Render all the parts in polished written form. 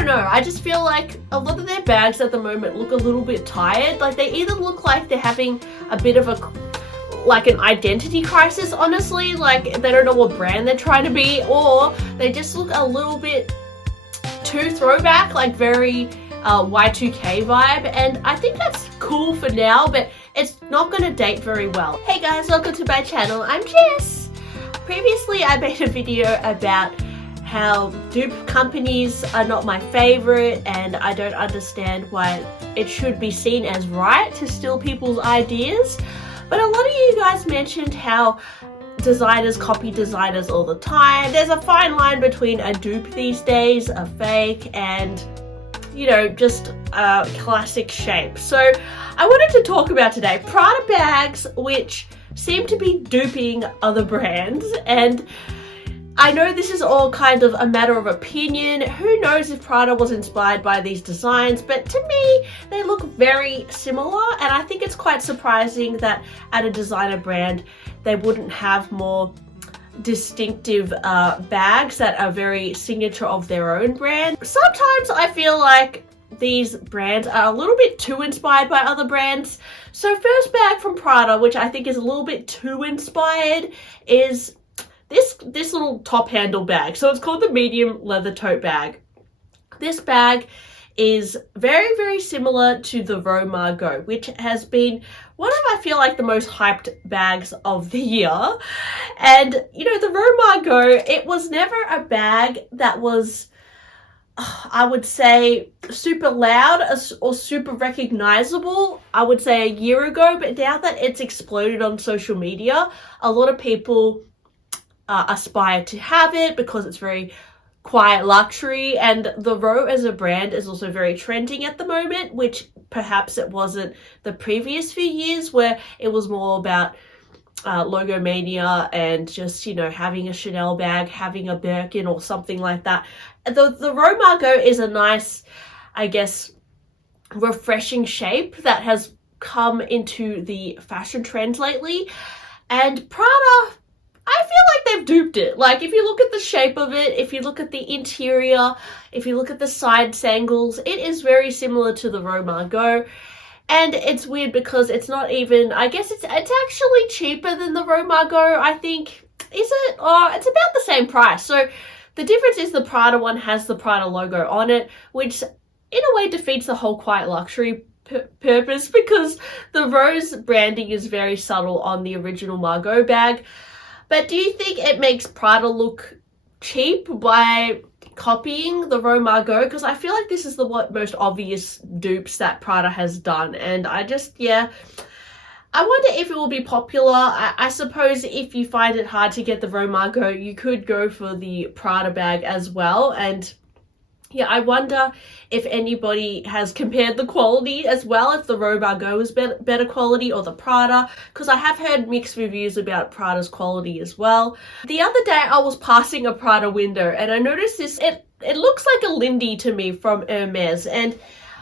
don't know, I just feel like a lot of their bags at the moment look a little bit tired. Like they either look like they're having a bit of an identity crisis, honestly, like they don't know what brand they're trying to be, or they just look a little bit too throwback, like very Y2K vibe, and I think that's cool for now, but it's not going to date very well. Hey guys, welcome to my channel. I'm Jess. Previously I made a video about how dupe companies are not my favorite, and I don't understand why it should be seen as right to steal people's ideas. But a lot of you guys mentioned how designers copy designers all the time. There's a fine line between a dupe these days, a fake, and, you know, just a classic shape. So I wanted to talk about today Prada bags which seem to be duping other brands, and I know this is all kind of a matter of opinion. Who knows if Prada was inspired by these designs, but to me, they look very similar, and I think it's quite surprising that at a designer brand, they wouldn't have more distinctive bags that are very signature of their own brand. Sometimes I feel like these brands are a little bit too inspired by other brands. So first bag from Prada, which I think is a little bit too inspired, is this little top handle bag. So it's called the medium leather tote bag. This bag is very, very similar to the Rome Margot, which has been one of, I feel like, the most hyped bags of the year. And, you know, the Rome Margot, it was never a bag that was, I would say, super loud or super recognizable, I would say a year ago. But now that it's exploded on social media, a lot of people aspire to have it because it's very quiet luxury, and the Rome as a brand is also very trending at the moment, which perhaps it wasn't the previous few years, where it was more about logo mania and just, you know, having a Chanel bag, having a Birkin or something like that. The Rome Margot is a nice, I guess, refreshing shape that has come into the fashion trends lately, and Prada, I feel like they've duped it. Like, if you look at the shape of it, if you look at the interior, if you look at the side sangles, it is very similar to the Rome Margot. And it's weird because it's not even, I guess it's actually cheaper than the Rome Margot, I think. Is it? Oh, it's about the same price. So the difference is the Prada one has the Prada logo on it, which in a way defeats the whole quiet luxury purpose, because the Rose branding is very subtle on the original Margot bag. But do you think it makes Prada look cheap by copying the Rome Margot? Because I feel like this is the most obvious dupes that Prada has done. And I just, yeah, I wonder if it will be popular. I suppose if you find it hard to get the Rome Margot, you could go for the Prada bag as well. And yeah, I wonder if anybody has compared the quality as well, if the Rome Margot is better quality or the Prada, because I have heard mixed reviews about Prada's quality as well. The other day I was passing a Prada window and I noticed this, it looks like a Lindy to me from Hermes, and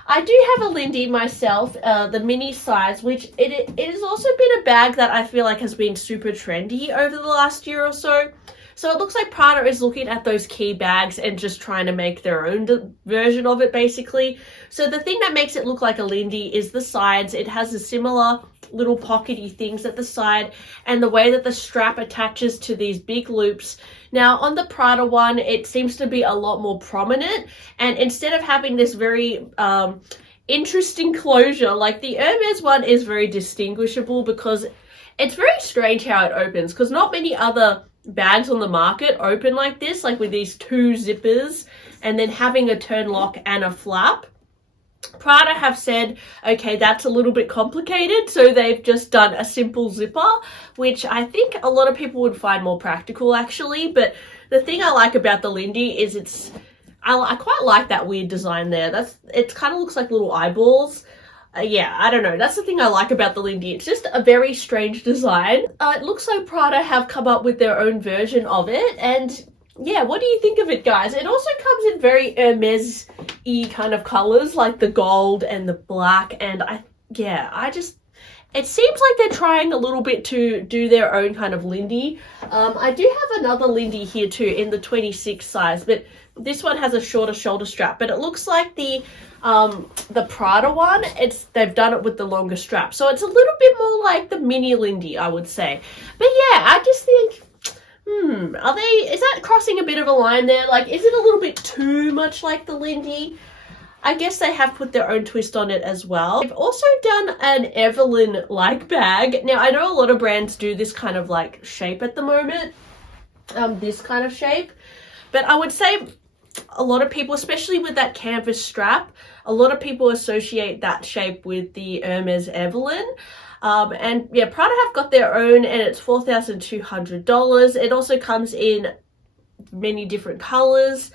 I do have a Lindy myself, the mini size, which it has also been a bag that I feel like has been super trendy over the last year or so. So it looks like Prada is looking at those key bags and just trying to make their own version of it, basically. So the thing that makes it look like a Lindy is the sides. It has a similar little pockety things at the side, and the way that the strap attaches to these big loops. Now on the Prada one, it seems to be a lot more prominent, and instead of having this very interesting closure, like the Hermes one is very distinguishable because it's very strange how it opens, because not many other bags on the market open like this, like with these two zippers and then having a turn lock and a flap. Prada have said, okay, that's a little bit complicated, so they've just done a simple zipper, which I think a lot of people would find more practical actually. But the thing I like about the Lindy is I quite like that weird design there. It kind of looks like little eyeballs. Yeah, I don't know. That's the thing I like about the Lindy. It's just a very strange design. It looks like Prada have come up with their own version of it. And yeah, what do you think of it, guys? It also comes in very Hermes-y kind of colors, like the gold and the black. And it seems like they're trying a little bit to do their own kind of Lindy. I do have another Lindy here too in the 26 size, but this one has a shorter shoulder strap, but it looks like the Prada one, they've done it with the longer strap. So it's a little bit more like the mini Lindy, I would say. But yeah, I just think, is that crossing a bit of a line there? Like, is it a little bit too much like the Lindy? I guess they have put their own twist on it as well. They've also done an Evelyn-like bag. Now, I know a lot of brands do this kind of like shape at the moment, this kind of shape. But I would say a lot of people, especially with that canvas strap, a lot of people associate that shape with the Hermes Evelyn. And yeah, Prada have got their own, and it's $4,200. It also comes in many different colors.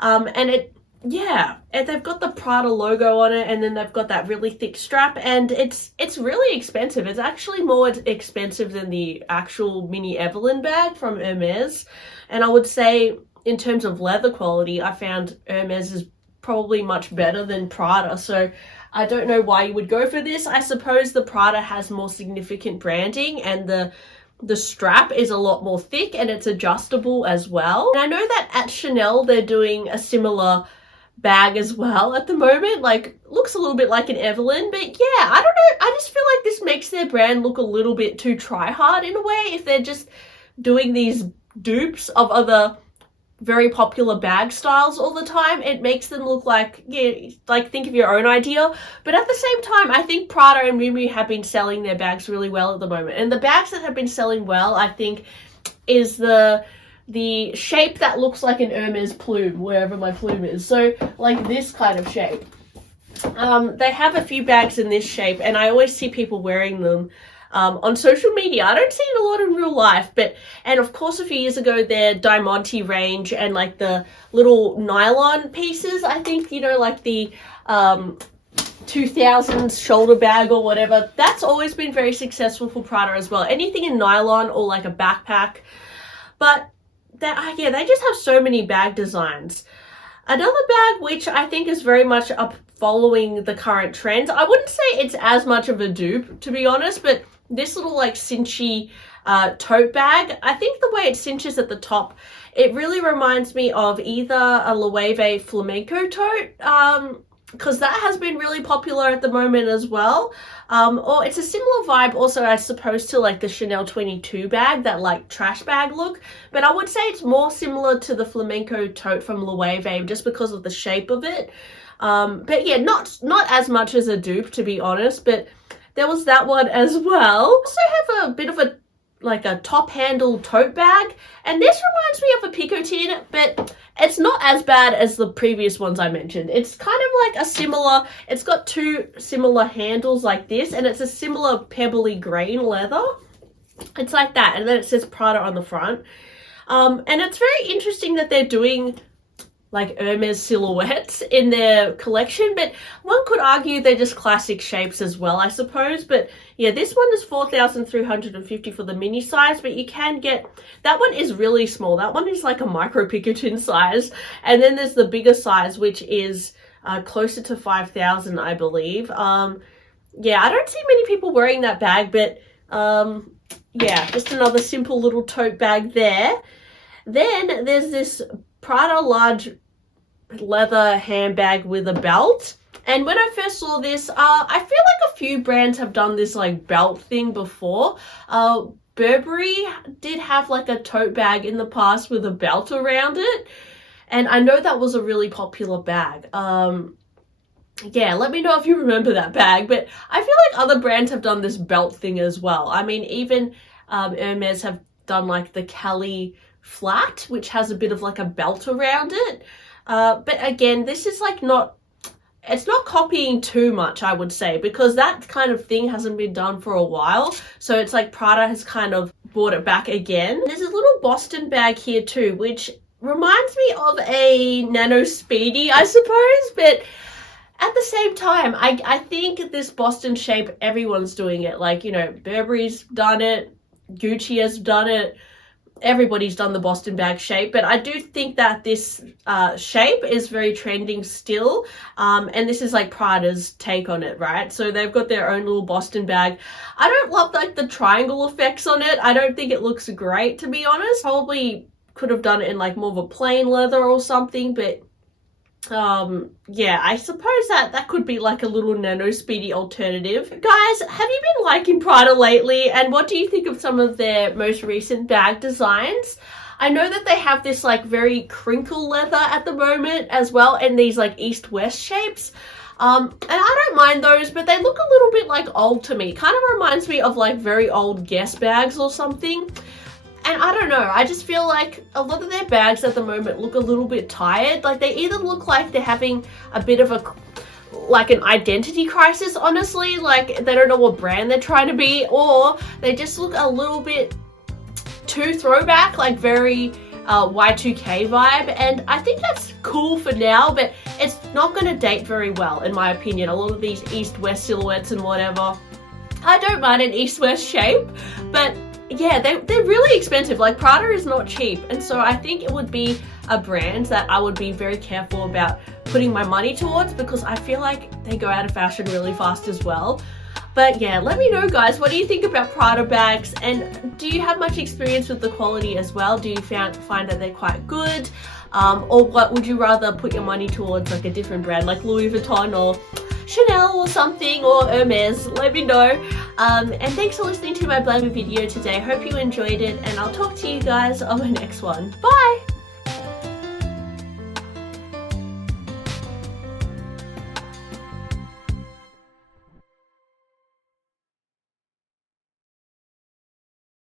And they've got the Prada logo on it, and then they've got that really thick strap, and it's really expensive. It's actually more expensive than the actual mini Evelyn bag from Hermes. And I would say, in terms of leather quality, I found Hermes is probably much better than Prada. So I don't know why you would go for this. I suppose the Prada has more significant branding, and the strap is a lot more thick, and it's adjustable as well. And I know that at Chanel, they're doing a similar bag as well at the moment. Like, looks a little bit like an Evelyn, but yeah, I don't know. I just feel like this makes their brand look a little bit too try-hard in a way. If they're just doing these dupes of other very popular bag styles all the time, it makes them look like, like, think of your own idea. But at the same time, I think Prada and Miu Miu have been selling their bags really well at the moment. And the bags that have been selling well, I think, is the shape that looks like an Hermes plume, wherever my plume is. So, like this kind of shape. They have a few bags in this shape, and I always see people wearing them on social media. I don't see it a lot in real life, and of course a few years ago their Diamante range and like the little nylon pieces, I think, like the 2000s shoulder bag or whatever, that's always been very successful for Prada as well. Anything in nylon or like a backpack. But they just have so many bag designs. Another bag which I think is very much up following the current trends, I wouldn't say it's as much of a dupe, to be honest, but this little like cinchy tote bag, I think the way it cinches at the top, it really reminds me of either a Loewe flamenco tote, because that has been really popular at the moment as well, or it's a similar vibe also, I suppose, to like the Chanel 22 bag, that like trash bag look, but I would say it's more similar to the flamenco tote from Loewe just because of the shape of it. But yeah, not as much as a dupe, to be honest, but there was that one as well. Also have a bit of a top handle tote bag, and this reminds me of a picotin, but it's not as bad as the previous ones I mentioned. It's kind of like a similar, it's got two similar handles like this, and it's a similar pebbly grain leather. It's like that, and then it says Prada on the front. And it's very interesting that they're doing like Hermes silhouettes in their collection, but one could argue they're just classic shapes as well, I suppose. But yeah, this one is $4,350 for the mini size, but you can get, that one is really small. That one is like a micro picotin size, and then there's the bigger size, which is closer to $5,000, I believe. Yeah, I don't see many people wearing that bag, but yeah, just another simple little tote bag there. Then there's this Prada large leather handbag with a belt, and when I first saw this, I feel like a few brands have done this like belt thing before. Burberry did have like a tote bag in the past with a belt around it, and I know that was a really popular bag. Yeah, let me know if you remember that bag, but I feel like other brands have done this belt thing as well. I mean, even Hermes have done like the Cali flat, which has a bit of like a belt around it. But again, this is like it's not copying too much, I would say, because that kind of thing hasn't been done for a while. So it's like Prada has kind of brought it back again. There's a little Boston bag here too, which reminds me of a Nano Speedy, I suppose, but at the same time, I think this Boston shape, everyone's doing it. Like, Burberry's done it, Gucci has done it, everybody's done the Boston bag shape, but I do think that this shape is very trending still, and this is like Prada's take on it, right? So they've got their own little Boston bag. I don't love like the triangle effects on it. I don't think it looks great, to be honest. Probably could have done it in like more of a plain leather or something, but yeah, I suppose that could be like a little nano speedy alternative. Guys, have you been liking Prada lately, and what do you think of some of their most recent bag designs? I know that they have this like very crinkle leather at the moment as well, and these like east-west shapes. And I don't mind those, but they look a little bit like old to me. Kind of reminds me of like very old Guess bags or something. And I don't know, I just feel like a lot of their bags at the moment look a little bit tired. Like they either look like they're having a bit of an identity crisis, honestly. Like they don't know what brand they're trying to be, or they just look a little bit too throwback, like very Y2K vibe. And I think that's cool for now, but it's not going to date very well, in my opinion. A lot of these east-west silhouettes and whatever, I don't mind an east-west shape, but yeah, they're really expensive. Like Prada is not cheap, and so I think it would be a brand that I would be very careful about putting my money towards, because I feel like they go out of fashion really fast as well. But yeah, let me know guys, what do you think about Prada bags, and do you have much experience with the quality as well? Do you find that they're quite good, or what would you rather put your money towards, like a different brand like Louis Vuitton or Chanel or something, or Hermes? Let me know. And thanks for listening to my blabby video today. Hope you enjoyed it, and I'll talk to you guys on my next one. Bye!